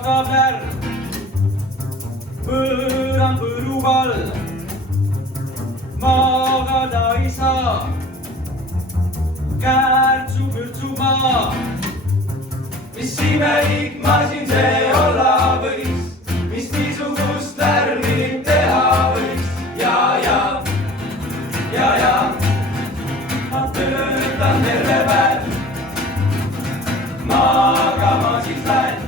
hakkab lärm, põõran põru all, magada ei saa, kärtsu-pürtsu maa. Mis imelik masin see olla võis, mis niisugust lärmi teha võis. Ja, ma töötan terve päev, magama siis lähen,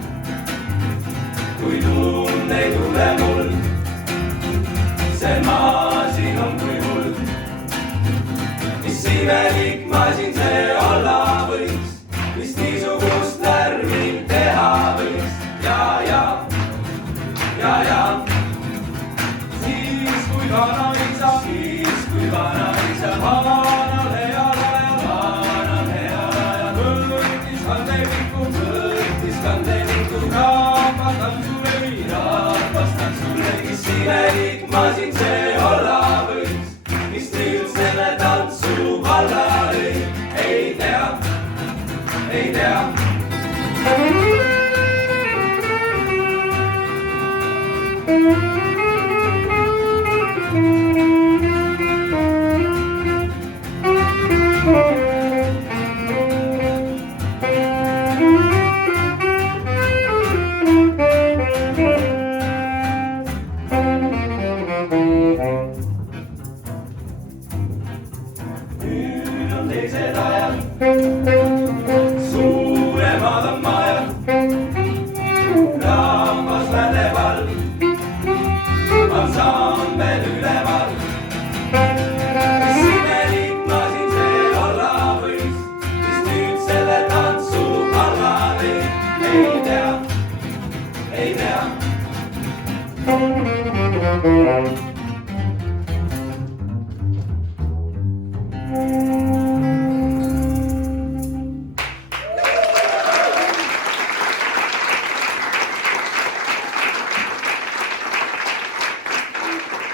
kui tund ei tule mul, see masin on kui muld. Mis imelik masin see olla võis, mis niisugust lärmi teha võis. Ja, siis kui vanaisa, vanale ajal, võttis kandeliku, rahvas tantsu lõi, mis imelik masin see olla võis, mis nüüd selle tantsu alla lõi. Ei tea. Nüüd on teised ajad, suuremad on majad, rahvas väleval, ansambel üleval. Mis imelik masin see olla võis, mis nüüd selle tantsu alla lõi. Ei tea.